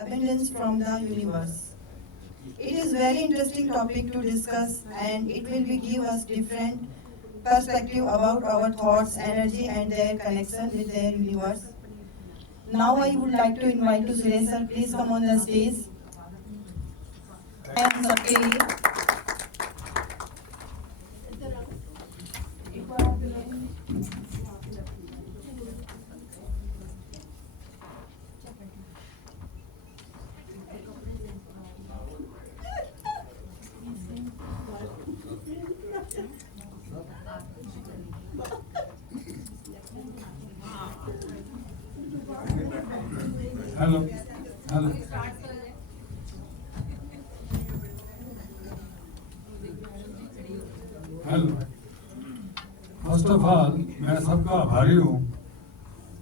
abundance from the universe. It is very interesting topic to discuss and it will be give us different perspective about our thoughts, energy and their connection with their universe. Now I would like to invite to Suresh sir, please come on the stage. हम सबके लिए hello hello hello first of all मैं सबका आभारी हूँ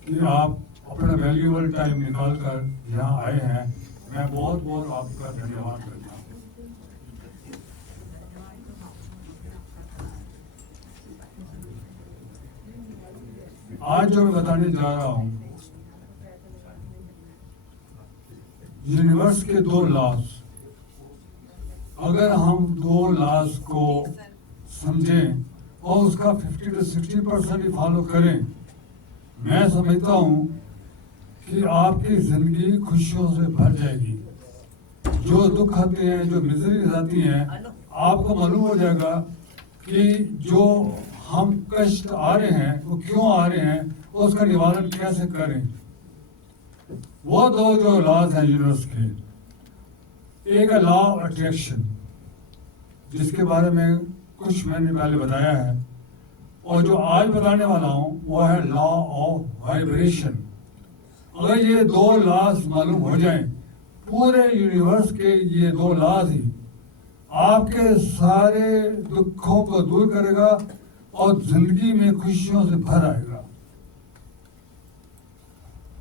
कि आप अपना वैल्यूएबल टाइम निकाल कर यहाँ आए हैं। मैं बहुत बहुत आपका धन्यवाद करता हूँ। आज जो मैं बताने जा रहा हूँ, यूनिवर्स के दो लॉज। अगर हम दो लॉज को समझें और उसका 50 to 60% ही फॉलो करें, मैं समझता हूँ कि आपकी जिंदगी खुशियों से भर जाएगी। जो दुख आते हैं, जो मिजरीज आती हैं, आपको मालूम हो जाएगा कि जो हम कष्ट आ रहे हैं वो क्यों आ रहे हैं, उसका निवारण कैसे करें। वो दो जो लॉज हैं यूनिवर्स के, एक है लॉ ऑफ अट्रैक्शन, जिसके बारे में कुछ मैंने पहले बताया है, और जो आज बताने वाला हूँ वो है लॉ ऑफ वाइब्रेशन। अगर ये दो लॉज मालूम हो जाएं, पूरे यूनिवर्स के ये दो लॉज ही आपके सारे दुखों को दूर करेगा और जिंदगी में खुशियों से भर आएगा।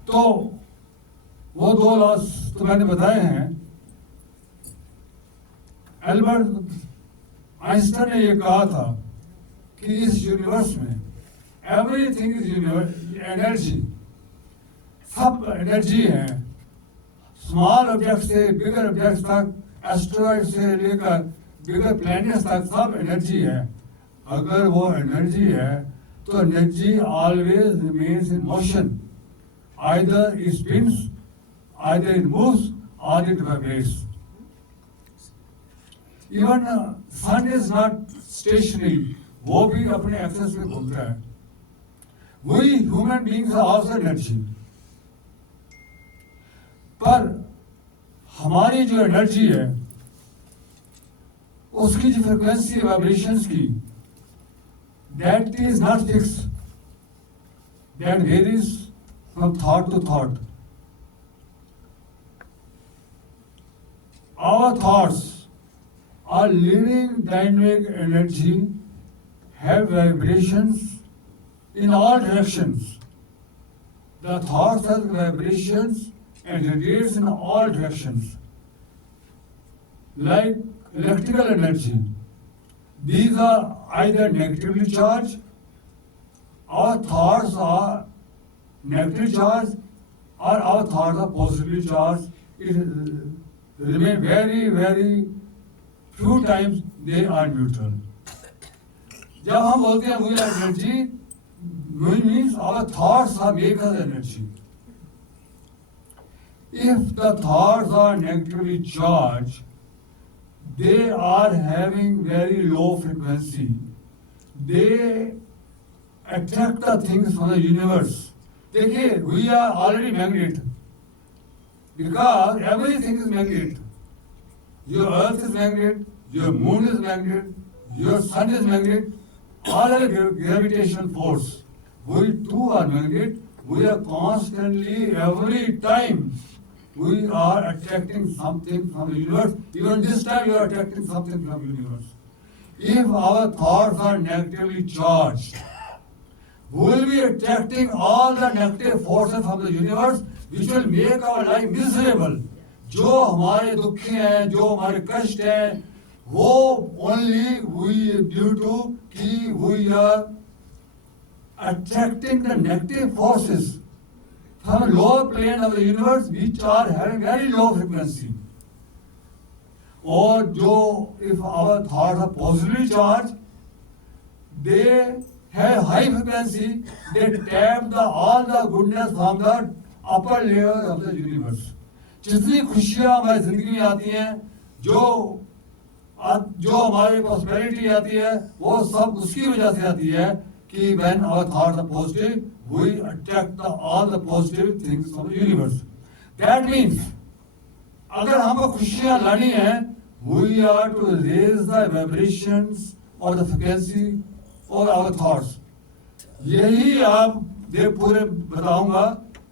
तो वो दो लॉज तो मैंने बताए हैं। एल्बर्ट आइंस्टाइन ने ये कहा था कि इस यूनिवर्स में एवरीथिंग इज एनर्जी, सब एनर्जी है। स्मॉल ऑब्जेक्ट से बिगर ऑब्जेक्ट तक, एस्ट्रॉइड से लेकर बिगर प्लैनेट्स तक सब एनर्जी है। अगर वो एनर्जी है तो energy always remains in motion, either it spins, either it moves or it vibrates. Even sun is not stationary, वो भी अपने एक्सेस में घूमता है। We human beings are also energy, पर हमारी जो एनर्जी है उसकी जो फ्रिक्वेंसी वाइब्रेशंस की, that is not fixed, that varies from thought to thought. Our thoughts are living dynamic energy, have vibrations in all directions. The thoughts have vibrations and radiates in all directions. Like electrical energy, these are either negatively charged, our thoughts are negatively charged, or our thoughts are positively charged. It remain very, very few times they are neutral. जब हम बोलते हैं we are energy, we means our thoughts are make us energy. If the thoughts are negatively charged, they are having very low frequency. They attract the things from the universe. देखिए, we are already magnet. Because everything is magnet. Your earth is magnet, your moon is magnet, your sun is magnet, all are gravitational force. We too are magnet. We are constantly, every time, we are attracting something from the universe. Even this time you are attracting something from the universe. If our thoughts are negatively charged, we will be attracting all the negative forces from the universe which will make our life miserable. जो हमारे दुख हैं, जो हमारे कष्ट हैं, वो only we due to कि we are attracting the negative forces from lower plane of the universe which are having very low frequency. Or जो if our thoughts are positively charged, they have high frequency, they tap all the goodness from the upper layer of the universe. जितनी खुशियाँ हमारी जिंदगी में आती हैं, जो हमारी prosperity आती है, वो सब उसकी वजह से आती है कि when our thoughts are positive, we attract all the positive things of the universe. That means अगर हमको खुशियाँ लानी है, we are to raise the vibrations or the frequency of our thoughts. यही आप दे पूरे बताऊंगा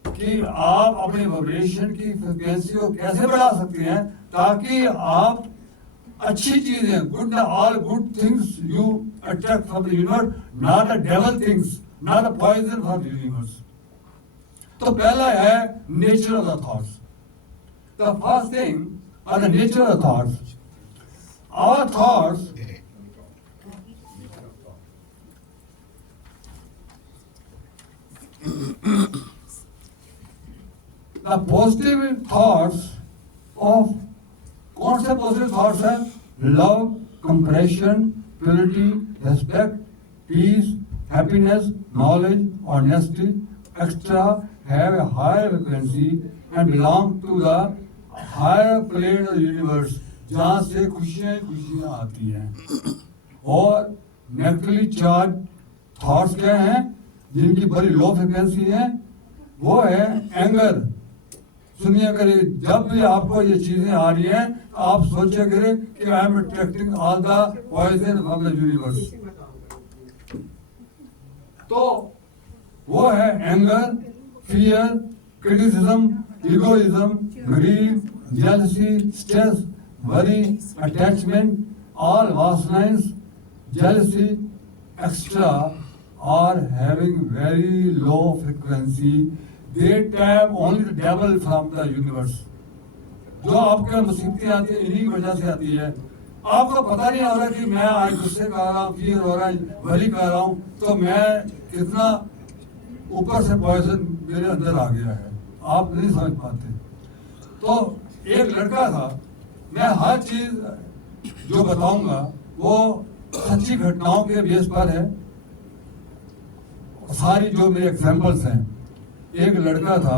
कि आप अपने वाइब्रेशन की फ्रिक्वेंसी को कैसे बढ़ा सकते हैं ताकि आप अच्छी चीजें good all good things you attract from the universe, not the devil things, not the poison from the universe. तो पहला है nature of the thoughts. The first thing are the nature of the thoughts. Our thoughts the positive thoughts of कौन से positive thoughts है? Love, compassion, purity, respect, peace, happiness, knowledge, honesty, etc. have a higher frequency and belong to the higher plane of the universe. जहाँ से खुशियाँ खुशियाँ आती हैं. और नेगेटिवली चार्ज थॉट्स क्या हैं जिनकी बड़ी लो फ्रिक्वेंसी है? वो है एंगर. सुनिए करिए, जब भी आपको ये चीजें आ रही हैं तो आप सोचिए करिए कि I am attracting all the poison from the universe. तो वो है anger, fear, criticism, egoism, greed, jealousy, stress, worry, attachment, all vasanas, jealousy, etc. are having very low frequency. They tap only the devil from the universe. जो आपके मुसीबतें आती है इन्हीं वजह से आती है. आपको पता नहीं हो रहा कि मैं आज गुस्से कर रहा हूँ, फिर हो रहा है, वरी कर रहा हूँ, तो मैं कितना ऊपर से पॉइजन मेरे अंदर आ गया है, आप नहीं समझ पाते. तो एक लड़का था, मैं हर चीज जो बताऊंगा वो सच्ची घटनाओं के बेस पर है, सारी जो मेरे एग्जांपल्स हैं. एक लड़का था,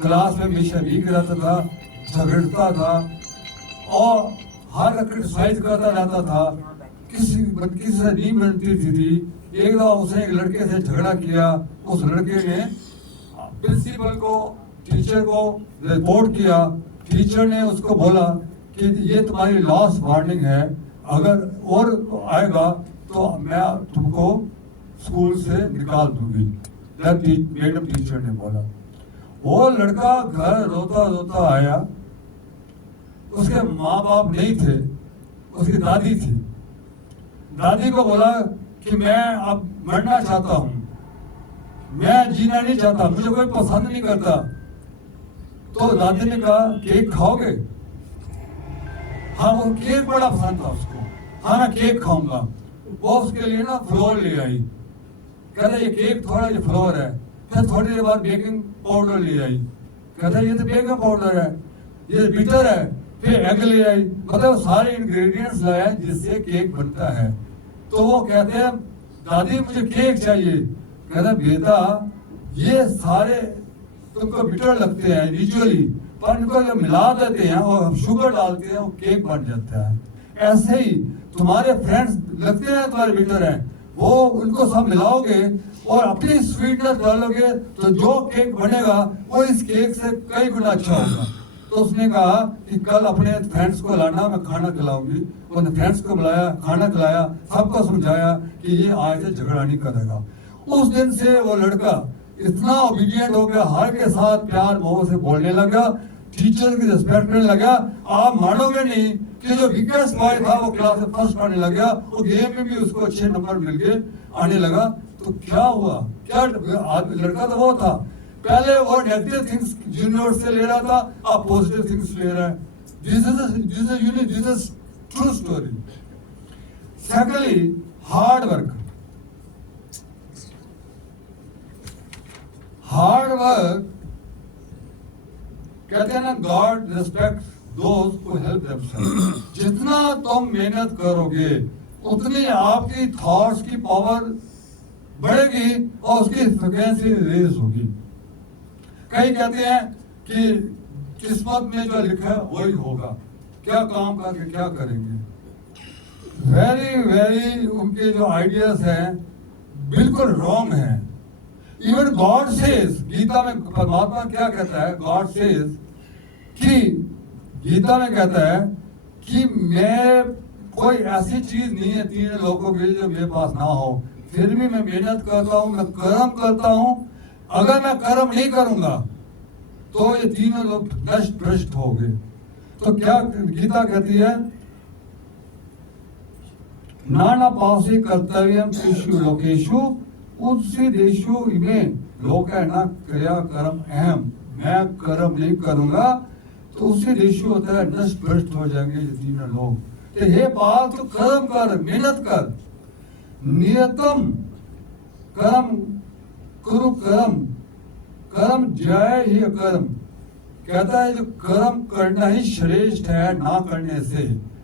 क्लास में हमेशा वीक रहता था, झगड़ता था और हर क्रिटिसाइज करता रहता था, किसी से नहीं मिलती थी. एक दफा उसने एक लड़के से झगड़ा किया. उस लड़के ने प्रिंसिपल को, टीचर को रिपोर्ट किया. टीचर ने उसको बोला कि ये तुम्हारी लॉस वार्निंग है, अगर और आएगा तो मैं तुमको स्कूल से निकाल दूंगी. मैडम टीचर ने बोला. वो लड़का घर रोता रोता आया. उसके माँ बाप नहीं थे, उसकी दादी थी. दादी को बोला कि मैं अब मरना चाहता हूँ, मैं जीना नहीं चाहता, मुझे कोई पसंद नहीं करता. तो दादी ने कहा केक खाओगे? हाँ, वो केक बड़ा पसंद था उसको. हाँ ना, केक खाऊंगा. वो उसके लिए ना फ्लोर ले आई. कहता ये केक थोड़ा ये फ्लोर है. फिर थोड़ी देर बाद बेकिंग पाउडर ले आई. कहता ये तो बेकिंग पाउडर है, ये बिटर है. फिर एग ले आई. मतलब सारे इंग्रेडिएंट्स लाया जिससे केक बनता है. तो वो कहते हैं दादी मुझे केक चाहिए. कहता बेटा ये सारे तुमको बिटर लगते हैं विजुअली, पर इनको जब मिला देते हैं और हम शुगर डालते हैं वो केक बन जाता है. ऐसे ही तुम्हारे फ्रेंड्स लगते हैं तुम्हारे बिटर हैं, वो उनको सब मिलाओगे और अपनी स्वीटनेस डालोगे तो जो केक बनेगा वो इस केक से कई गुना अच्छा होगा. तो उसने कहा कि कल अपने फ्रेंड्स को लाना, मैं खाना खिलाऊंगी. उसने फ्रेंड्स को बुलाया, खाना खिलाया, सबको समझाया कि ये आज से झगड़ा नहीं करेगा. उस दिन से वो लड़का इतना ओबीडियंट हो गया, हर के साथ प्यार मोहब्बत से बोलने लगा, टीचर की रिस्पेक्ट करने लगा. आप मानोगे नहीं कि जो वीकेस्ट बॉय था वो क्लास में फर्स्ट आने लगा. वो गेम में भी उसको अच्छे नंबर मिल गए, आने लगा. तो क्या हुआ? क्या लड़का तो वो था, पहले वो नेगेटिव थिंग्स यूनिवर्स से ले रहा था, अब पॉजिटिव थिंग्स ले रहा है. This is true story. Secondly, hard work. Hard work कहते हैं ना, God respect those who help themselves. जितना तुम मेहनत करोगे उतनी आपकी थॉट्स की पावर बढ़ेगी और उसकी फ्रिक्वेंसी रेज होगी। कई कहते हैं कि किस्मत में जो लिखा है वही होगा, क्या काम करके क्या करेंगे। वेरी वेरी उनके जो आइडियाज हैं बिल्कुल रॉन्ग हैं। इवन गॉड सेज, गीता में परमात्मा क्या कहता है, गॉड सेज कि गीता में कहता है कि मैं कोई ऐसी चीज नहीं है तीन लोगों के लिए जो मेरे पास ना हो, फिर भी मैं मेहनत करता हूं, मैं कर्म करता हूं। अगर मैं कर्म नहीं करूंगा तो ये तीनों लोग नष्ट भ्रष्ट हो गए। तो क्या गीता कहती है, नाना पावसी कर्तव्यम तेषु लोकेषु उत्सिदेषु इमे लोके न क्रिया कर्म अहम। मैं कर्म नहीं करूंगा तो उसी देशु होता है नष्ट भ्रष्ट हो जाएंगे ये तीनों लोग। तो हे बात, तो कर्म कर, मेहनत कर, नियतम कर्म कुरु कर्म कर्म जय ही कर्म। कहता है जो कर्म करना ही श्रेष्ठ है ना करने से,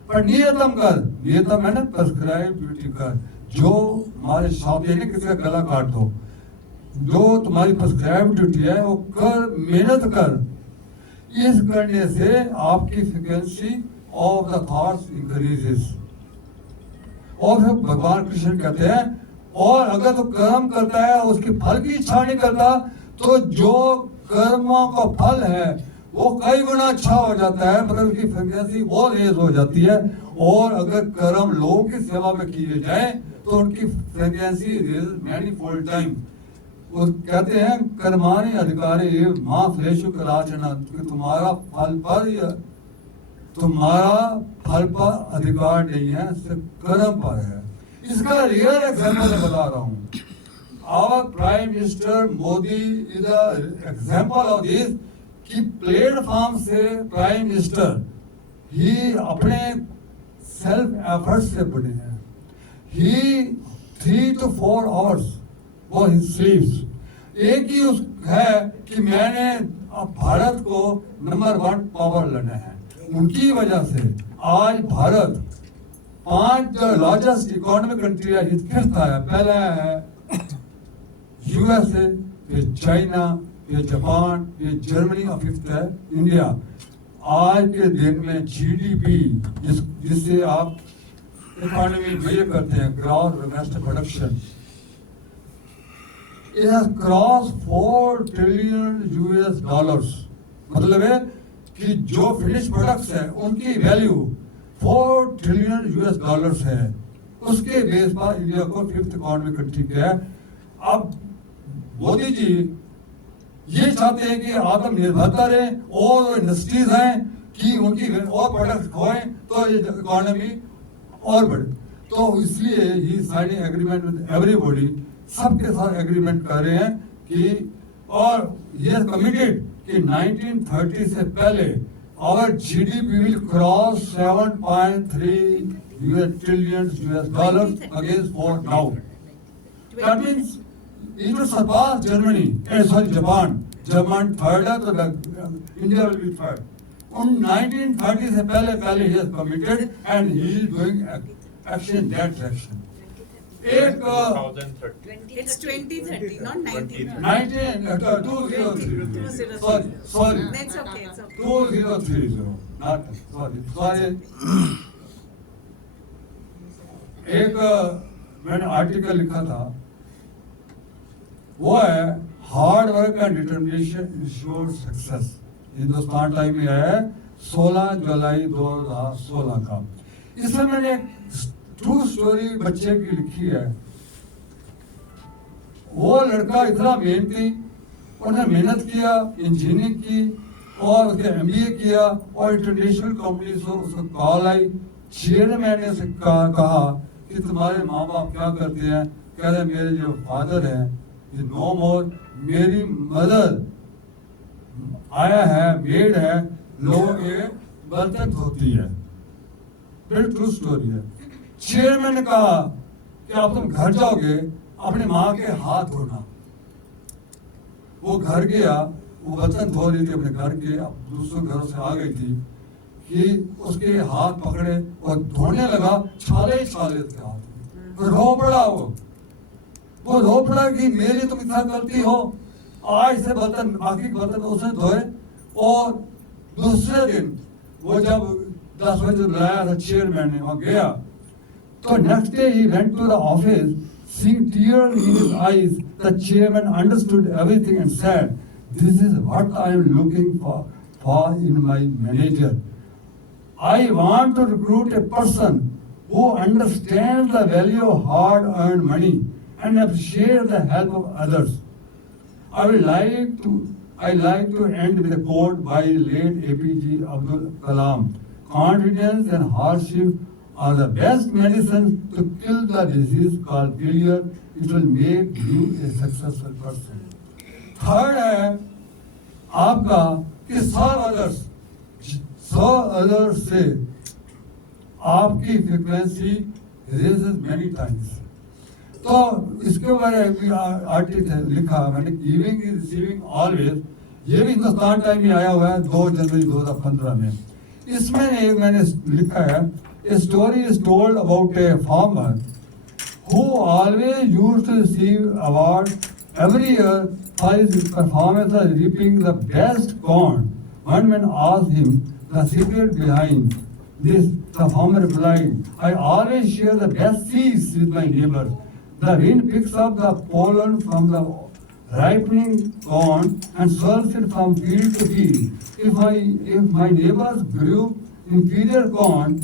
पर नियतम कर, नियतम है ना प्रिस्क्राइब ड्यूटी कर। जो हमारे साथी ने किसी का गला काट दो, जो तुम्हारी प्रिस्क्राइब ड्यूटी है वो कर, मेहनत कर। इस करने से आपकी frequency of the thoughts increases. और फिर भगवान कृष्ण कहते हैं, और अगर तो कर्म करता है उसके फल की इच्छा नहीं करता तो जो कर्मों का फल है वो कई गुना अच्छा हो जाता है, मतलब उसकी फ्रीक्वेंसी और रेज हो जाती है। और अगर कर्म लोगों की सेवा में किए जाए तो उनकी फ्रीक्वेंसी रेज मैनीफोल्ड टाइम। वो कहते हैं कर्माणि अधिकारी मां फलेषु कदाचन, तुम्हारा फल पर अधिकार नहीं है, सिर्फ कर्म पर है। इसका रियल एग्जाम्पल मैं बता रहा हूँ। Our prime minister Modi is example of this कि प्लेटफॉर्म से प्राइम मिनिस्टर ही अपने सेल्फ एफर्ट से बने हैं। ही 3 to 4 hours वो ही स्लीव्स। एक ही उस है कि मैंने अब भारत को नंबर 1 पावर लेना है। उनकी वजह से आज भारत 5 लार्जेस्ट इकोनॉमिक कंट्री है, फिफ्थ आया। पहला है यूएसए, फिर चाइना, फिर जापान, फिर जर्मनी और फिफ्थ है इंडिया। आज के दिन में जीडीपी जिससे आप इकोनॉमी मेजर करते हैं, gross domestic production, it has crossed $4 trillion US। मतलब है कि जो फिनिश प्रोडक्ट्स है उनकी वैल्यू $4 trillion US है। उसके बेस पर इंडिया को फिफ्थ इकोनॉमिक कंट्री किया है। अब मोदी जी ये चाहते हैं कि आत्मनिर्भरता रहे और इंडस्ट्रीज हैं कि उनकी और प्रोडक्ट होए तो ये इकोनॉमी और बढ़े। तो इसलिए ही साइनिंग एग्रीमेंट विद एवरीबॉडी, सबके साथ एग्रीमेंट कर रहे हैं कि, और ये कमिटेड कि 1930 से पहले our GDP will cross 7.3 trillion US against 4 now. That means it will surpass Germany, Japan. Japan third है तो India will be third. On 1930 से पहले he has committed and he is doing action in that direction. एक 2030. It's 2030, not 1930. 203. Sorry. That's okay, it's okay. 2030. Not sorry. एक मैंने article लिखा था, वो है hard work and determination ensure success. Hindustan time में है 16 जुलाई 2016 का। इसमें मैंने ट्रू स्टोरी बच्चे की लिखी है। वो लड़का इतना मेहनती, उन्हें मेहनत किया, इंजीनियरिंग की और उसके MBA किया और इंटरनेशनल कंपनी से उसको कॉल आई। चेयरमैन ने से कहा कि तुम्हारे माँ बाप क्या करते हैं? कह रहे मेरे जो फादर हैं नो मोर, मेरी मदर आया है, मेड है, लोगों के बर्तन धोती है। बिल्कुल ट्रू स्टोरी है। चेयरमैन ने कहा कि आप तुम घर जाओगे अपने माँ के हाथ धोना। वो घर गया, वो बर्तन धो रही थी अपने घर के, अब दूसरों घरों से आ गई थी कि उसके हाथ पकड़े और धोने लगा, छाले ही छाले थे हाथ में, तो रो पड़ा वो रो पड़ा कि मेरी तुम इतना गलती हो, आज से बर्तन बाकी बर्तन उसने धोए। और दूसरे दिन वो जब 10 बजे बुलाया था चेयरमैन ने, वहां गया तो नेक्स्ट डे ही went to the office, seeing tears in his eyes. The chairman understood everything and said, "This is what I am looking for in my manager. I want to recruit a person who understands the value of hard-earned money and appreciates the help of others." I like to end with a quote by late APJ Abdul Kalam. Confidence and hardship are the best medicine to kill the disease called failure. It will make you a successful person. Third है आपका कि serve others से आपकी frequency raises many times. तो इसके बारे में article लिखा मैंने, गिविंग इज रिसीविंग ऑलवेज, ये भी हिंदुस्तान टाइम में आया हुआ है 2 जनवरी 2015 में। इसमें एक मैंने लिखा है, a story is told about a farmer who always used to receive award every year for his performance of reaping the best corn. One man asked him the secret behind this. The farmer replied, "I always share the best seeds with my neighbors. The wind picks up the pollen from the ripening corn and swirls it from field to field. If my neighbors grew inferior corn,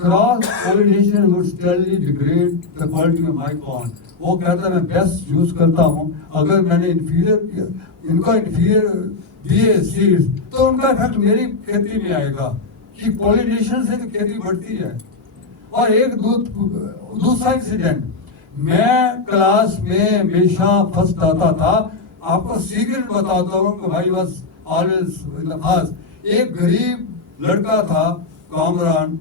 cross-pollination would steadily degrade the quality of my corn." वो कहता है मैं best use करता हूँ, अगर मैंने इनको inferior दिए सीड्स तो उनका इफेक्ट मेरी खेती में आएगा कि पॉलिनेशन से तो खेती बढ़ती है। और एक दूसरा इंसिडेंट, मैं क्लास में हमेशा फर्स्ट आता था। आपको सीक्रेट बताता हूँ कि भाई बस ऑलवेज खास, एक गरीब लड़का था कामरान,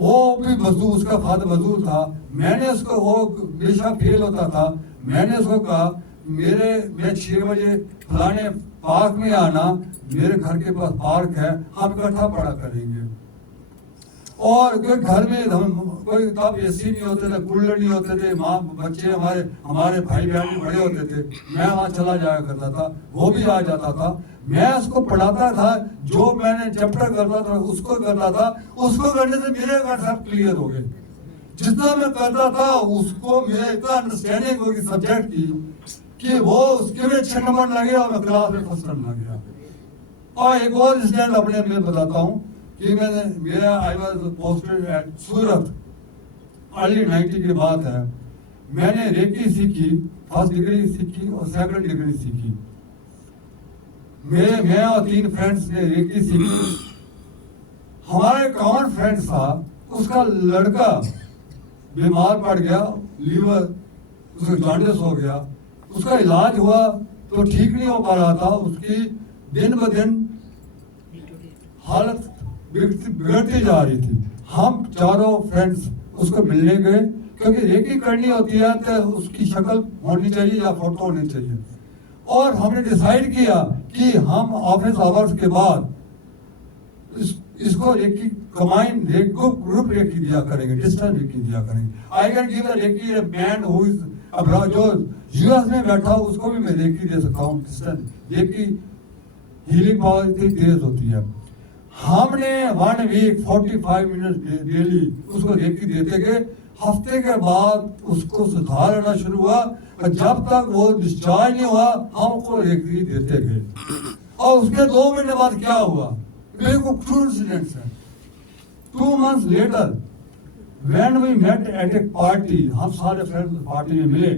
वो भी मजदूर, उसका फादर मजदूर था। मैंने उसको, वो हमेशा फेल होता था, मैंने उसको कहा मैं 6 बजे फलाने पार्क में आना, मेरे घर के पास पार्क है, हम इकट्ठा पढ़ा करेंगे। और घर में हम कोई तब एसी नहीं होते थे, कूलर नहीं होते थे, माँ बच्चे हमारे भाई बहन भी बड़े होते थे, मैं वहाँ चला जाया करता था, वो भी आ जाता था, मैं उसको पढ़ाता था, जो मैंने चैप्टर करता था उसको करता था, उसको करने से मेरे सब क्लियर हो गए। जितना मैं करता था उसको मेरा इतना अंडरस्टैंडिंग होगी सब्जेक्ट की कि वो उसके में 6 नंबर लगे और मैं क्लास में फर्स्ट नंबर लग गया। और एक और इंसिडेंट अपने में बताता हूँ कि मेरा I was posted at Surat, early 90 की बात है। मैंने रेकी सीखी, फर्स्ट डिग्री सीखी और सेकंड डिग्री सीखी। मैं और 3 फ्रेंड्स ने रेकी सीखी। हमारे कॉमन फ्रेंड था, उसका लड़का बीमार पड़ गया, लीवर उसका जॉन्डिस हो गया, उसका इलाज हुआ तो ठीक नहीं हो पा रहा था, उसकी दिन ब दिन हालत बिगड़ती जा रही थी। हम चारों फ्रेंड्स उसको मिलने गए, क्योंकि रेकी करनी होती है तो उसकी शक्ल होनी चाहिए या फोटो होनी चाहिए। और हमने डिसाइड किया कि हम ऑफिस आवर्स के बाद इसको रेकी कमाइन ग्रुप रेकी दिया करेंगे, डिस्टेंस रेकी दिया करेंगे। I can give the reiki a man who is abroad, जो यूएस में बैठा हो उसको भी मैं रेकी दे सकता हूँ। डिस्टेंस रेकी हीलिंग पावर इतनी तेज होती है। हमने 1 वीक 45 मिनट डेली उसको रेकी देते गए। हफ्ते के बाद उसको सुधार आना शुरू हुआ और जब तक वो डिस्चार्ज नहीं हुआ हम उसको रेकी देते गए। और उसके 2 महीने बाद क्या हुआ, मेरे को ट्रू इंसिडेंट्स है। 2 months later, when we met at a party, हम सारे फ्रेंड्स पार्टी में मिले।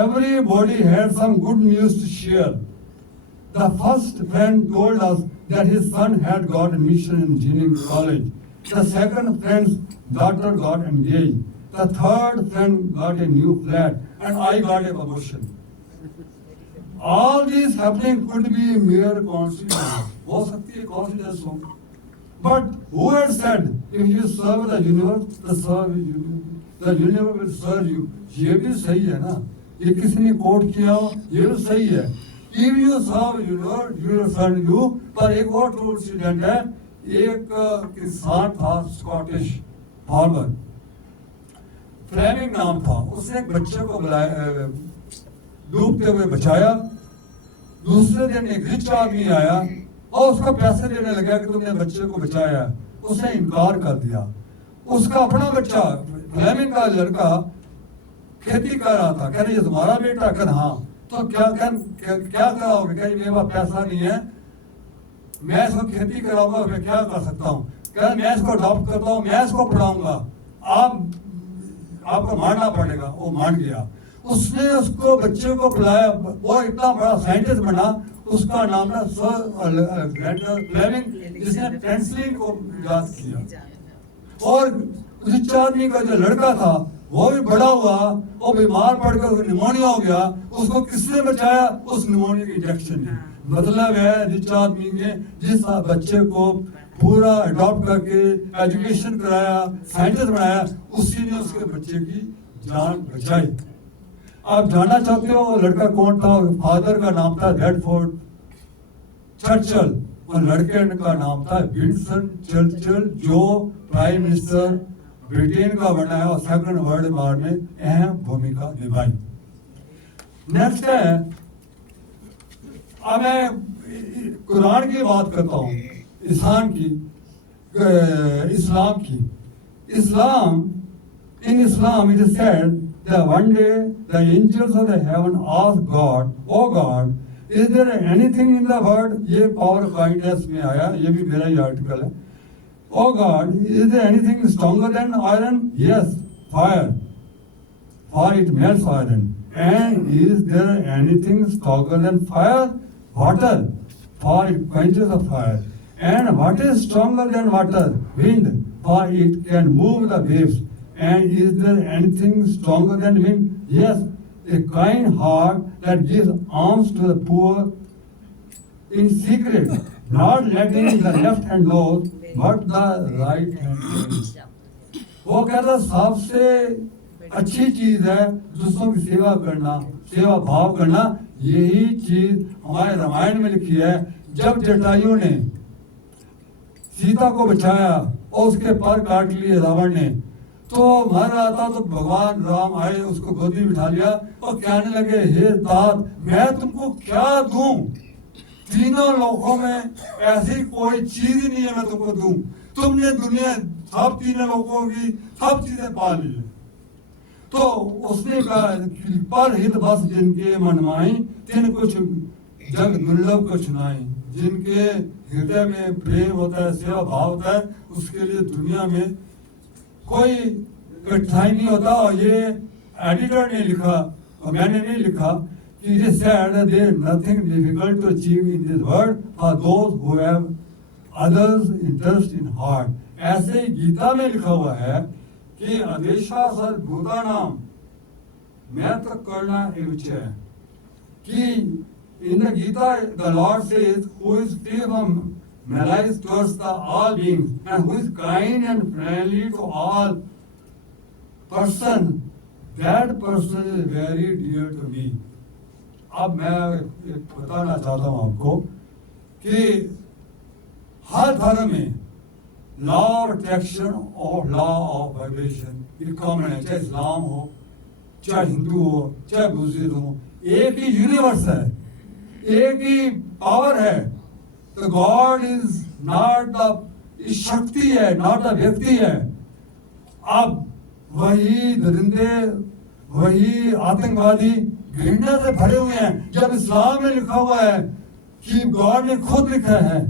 Everybody had some good news to share. The first friend told us that his son had got admission in engineering college. The second friend's daughter got engaged. The third friend got a new flat, and I got a promotion. All these happening could be mere coincidence. हो सकती है coincidence हो. But who had said, if you serve the universe, the universe will serve you? ये भी सही है ना, ये किसी ने कोट किया हो, ये भी सही है। If you serve your son you, पर एक और ट्रू इंसिडेंट है, एक किसान था स्कॉटिश फार्मर, फ्लेमिंग नाम था, उसने एक बच्चे को बुलाया, डूबते हुए बचाया। दूसरे दिन एक रिच आदमी आया और उसको पैसे देने लगा कि तुमने बच्चे को बचाया, उसने इनकार कर दिया। उसका अपना बच्चा फ्लेमिंग का लड़का खेती कर रहा था, कह रहे ये तुम्हारा बेटा? कह हाँ। तो क्या कराओगे? कह मेरे पास पैसा नहीं है, मैं इसको खेती कराऊंगा, मैं क्या कर सकता हूँ? कह मैं इसको अडॉप्ट करता हूँ, मैं इसको पढ़ाऊंगा, आपको मारना पड़ेगा। वो मान गया। उसने उसको बच्चे को बुलाया, वो इतना बड़ा साइंटिस्ट बना, उसका नाम था सर अलेक्जेंडर फ्लेमिंग, जिसने पेंसिलिन को इजाद किया। और रिच आदमी का जो लड़का था वो भी बड़ा हुआ, वो बीमार पड़कर निमोनिया हो गया, उसको किसने बचाया? उस निमोनिया के इंजेक्शन ने। मतलब है रिच आदमी ने जिस बच्चे को पूरा अडॉप्ट करके एजुकेशन कराया, साइंटिस्ट बनाया, उसी ने उसके बच्चे की जान बचाई। आप जानना चाहते हो वो लड़का कौन था? फादर का नाम था रेडफोर्ड चर्चिल और लड़के का नाम था विंस्टन चर्चिल, जो प्राइम मिनिस्टर ब्रिटेन का बना है और सेकंड वर्ल्ड वॉर में अहम भूमिका निभाई। नेक्स्ट है, अब मैं कुरान की बात करता हूँ, इस्लाम की। In Islam it is said that one day the angels of the heaven asked God, "Oh God, is there anything in the world?" ये पावर काइंडनेस में आया, ये भी मेरा ही आर्टिकल है। "Oh God, is there anything stronger than iron?" Yes, fire. For it melts iron. "And is there anything stronger than fire?" Water. For it quenches the fire. "And what is stronger than water?" Wind. For it can move the waves. "And is there anything stronger than wind?" Yes, a kind heart that gives alms to the poor in secret, not letting the left hand know, but the right hand knows. वो कहता सबसे अच्छी चीज है दूसरों की सेवा करना, सेवा भाव करना। यही चीज हमारे रामायण में लिखी है। जब जटायु ने सीता को बचाया और उसके पर काट लिए रावण ने, तो मर रहा था, तो भगवान राम आए, उसको गोदी में बिठा लिया और कहने लगे, हे तात, मैं तुमको क्या दूं? तीनों लोगों में ऐसी कोई चीज ही नहीं है मैं तुमको दूं। तुमने दुनिया सब तीनों लोगों की सब चीजें पा ली। तो उसने कहा, पर हित बस जिनके मनमाई, तिन कुछ जग दुर्लभ को चुनाई। जिनके हृदय में प्रेम होता है, सेवा भाव होता है, उसके लिए दुनिया में कोई कठिनाई नहीं होता। और ये एडिटर ने लिखा और मैंने नहीं लिखा कि it is said that there is nothing difficult to achieve in this world for those who have others interest in heart. ऐसे ही गीता में लिखा हुआ है कि आदेशा सर्वभूतानां मैत्र करना एवच, कि in the Gita the Lord says, who is free from malice towards the all beings and who is kind and friendly to all person, that person is very dear to me. अब मैं बताना चाहता हूँ आपको कि हर धर्म में law of attraction और लॉ ऑफ वाइब्रेशन ये कॉमन है, चाहे इस्लाम हो, चाहे हिंदू हो, चाहे बुद्धिज्म हो, एक ही यूनिवर्स है, एक ही पावर है। तो गॉड इज नॉट द शक्ति है, नॉट द व्यक्ति है। अब वही दरिंदे, वही आतंकवादी घृणा से भरे हुए हैं। जब इस्लाम में लिखा हुआ है कि गॉड ने खुद लिखा है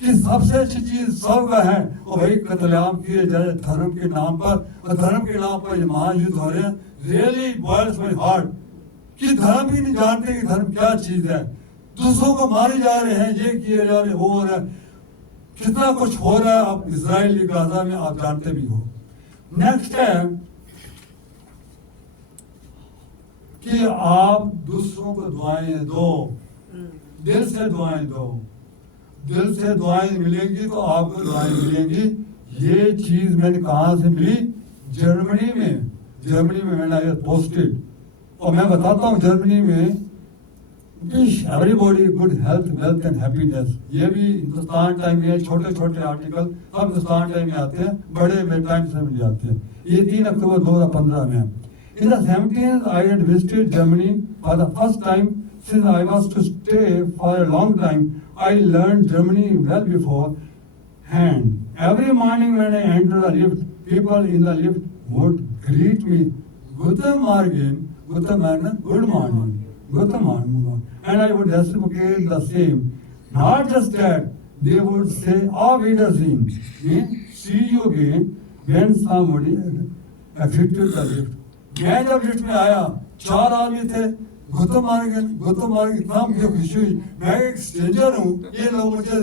कि सबसे अच्छी चीज स्वर्ग है, और वही कत्लेआम किए जा रहे धर्म के नाम पर, और धर्म के नाम पर ये महायुद्ध हो रहे हैं। रियली बॉयल्स माय हार्ट कि धर्म भी नहीं जानते कि धर्म क्या चीज है। दूसरों को मारे जा रहे हैं, ये किए जा रहे, हो रहा है, कितना कुछ हो रहा है। अब इजराइल गाजा में आप जानते भी हो। नेक्स्ट है कि आप दूसरों को दुआएं दो, दिल से दुआएं दो। दिल से दुआएं मिलेंगी तो आपको दुआएं मिलेंगी। ये चीज मैंने कहाँ से मिली? जर्मनी में मैंने पोस्टेड। और मैं बताता हूँ जर्मनी में wish everybody good health wealth and happiness. ये भी हिंदुस्तान टाइम में छोटे छोटे आर्टिकल सब हिंदुस्तान टाइम में आते हैं, बड़े में टाइम से मिल जाते हैं। ये 3 अक्टूबर 2015 में है। In the 70s, I had visited Germany for the first time since I was to stay for a long time. I learned Germany well beforehand. Every morning when I entered the lift, people in the lift would greet me, Guten Morgen, Guten Morgen, good morning, Guten Morgen. And I would reciprocate the same. Not just that, they would say, Auf Wiedersehen, means see you again when somebody exited the lift. मैं जब lift में आया, 4 आदमी थे, गौतम मार्ग इतना मुझे खुशी हुई। मैं एक स्ट्रेंजर हूँ, ये लोग मुझे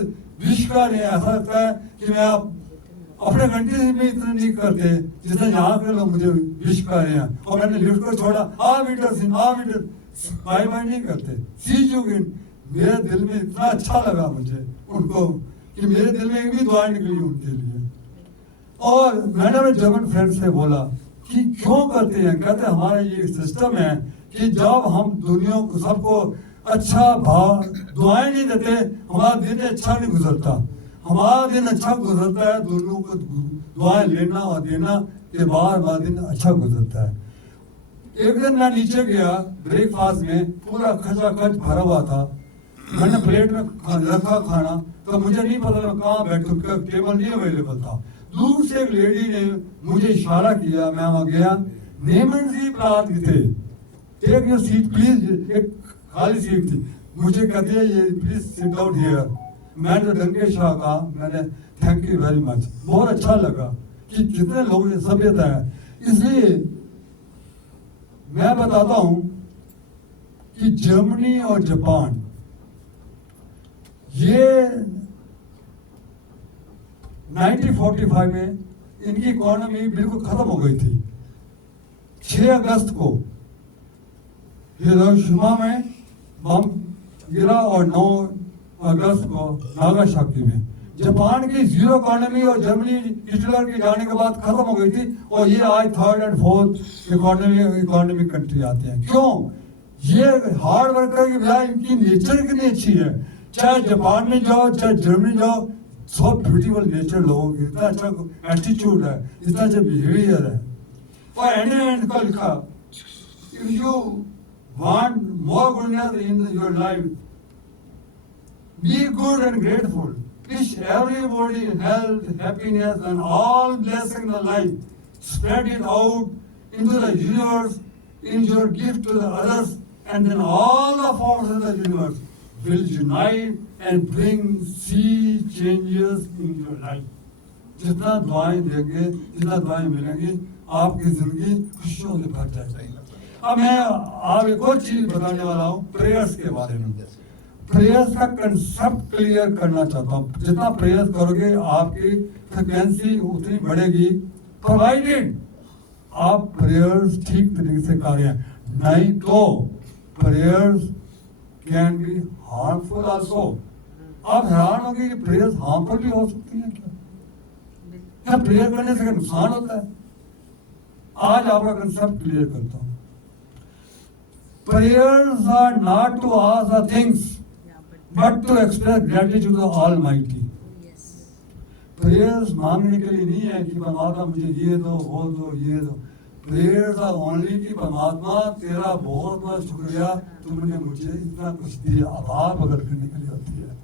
विश कर रहे हैं। ऐसा लगता है कि मैं आप अपने कंट्री में इतना नहीं करते जितना यहाँ के लोग मुझे विश कर रहे हैं। और मैंने लिफ्ट को छोड़ा, बाय बाय नहीं करते, सी यू अगेन। मेरे दिल में इतना अच्छा लगा मुझे उनको कि मेरे दिल में एक भी दुआ निकली उनके लिए। और मैंने अपने जर्मन फ्रेंड से बोला कि क्यों करते हैं? कहते हमारा ये सिस्टम है कि जब हम दुनिया को सबको अच्छा भाव दुआएं नहीं देते, हमारा दिन अच्छा नहीं गुजरता। हमारा दिन अच्छा गुजरता है दोनों को दुआएं लेना और देना के बाद हमारा दिन अच्छा गुजरता है। एक दिन मैं नीचे गया, ब्रेकफास्ट में पूरा खचाखच भरा हुआ था। मैंने प्लेट में रखा खाना, तो मुझे नहीं पता मैं कहाँ बैठूं, टेबल नहीं अवेलेबल था। दूर से एक लेडी ने मुझे इशारा किया, मैं वहां गया। नेमन सी प्रात थे, टेक योर सीट प्लीज। एक खाली सीट थी, मुझे कहती है ये प्लीज सिट आउट हियर। मैंने डंके शाह कहा, मैंने थैंक यू वेरी मच। बहुत अच्छा लगा कि कितने लोगों की सभ्यता है। इसलिए मैं बताता हूं कि जर्मनी और जापान ये 1945 में इनकी इकोनॉमी बिल्कुल खत्म हो गई थी। 6 अगस्त को हिरोशिमा में बम गिरा और 9 अगस्त को नागासाकी में। जापान की जीरो इकोनॉमी और जर्मनी हिटलर के जाने के बाद खत्म हो गई थी, और ये आज 3rd और 4th इकोनॉमिक कंट्री आते हैं। क्यों? ये हार्ड वर्कर की बजाय इनकी नेचर कितनी अच्छी है। चाहे जापान में जाओ, चाहे जर्मनी जाओ, सब ब्यूटीफुल नेचर लोगों की, इतना अच्छा एटीट्यूड है, इतना अच्छा बिहेवियर है। और एंड का लिखा, if you want more goodness in your life, be good and grateful, wish everybody health, happiness and all blessings in the life, spread it out into the universe in your gift to the others, and then all the forces of the universe will unite and bring sea changes in your life. जितना दुआएं देंगे, जितना दुआएं मिलेंगी, आपकी जिंदगी खुशियों से भर जाएगी। अब मैं आप एक और चीज बताने वाला हूँ प्रेयर्स के बारे में। प्रेयर्स का कंसेप्ट क्लियर करना चाहता हूँ। जितना प्रेयर्स करोगे आपकी फ्रिक्वेंसी उतनी बढ़ेगी, प्रोवाइडेड आप प्रेयर्स ठीक तरीके से करें। नहीं तो prayers can be harmful also. आप हैरान होंगे कि प्रेयर्स हार्मफुल भी हो सकती है। क्या प्रेयर करने से नुकसान होता है? आज आपका कंसेप्ट क्लियर करता हूँ। Prayers are not to ask the things but to express gratitude to the Almighty. Prayers मांगने के लिए नहीं है कि परमात्मा मुझे ये दो, वो दो, ये दो। Prayers are only कि परमात्मा तेरा बहुत बहुत शुक्रिया, तुमने मुझे इतना कुछ दिया। आभार प्रकट करने के लिए होती है।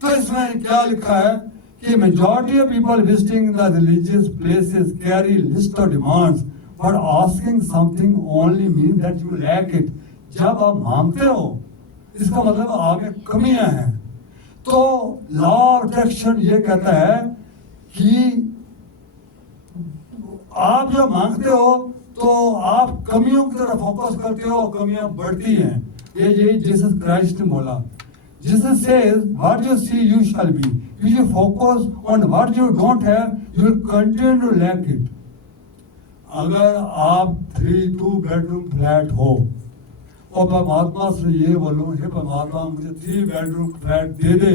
तो इसमें क्या लिखा है कि majority of people visiting the religious places carry list of demands, but asking something only means that you lack it. जब आप मांगते हो इसका मतलब आप में कमियां हैं। तो लॉ ऑफ अट्रैक्शन ये कहता है कि आप जब मांगते हो तो आप कमियों की तरफ फोकस करते हो, कमियां बढ़ती हैं। ये यही जीसस क्राइस्ट ने बोला। Jesus says what you see you shall be. If you focus on what you don't have, you will continue to lack it. अगर आप 2 बेडरूम फ्लैट हो और परमात्मा से ये बोलूं, हे परमात्मा मुझे 3 बेडरूम फ्लैट दे दे,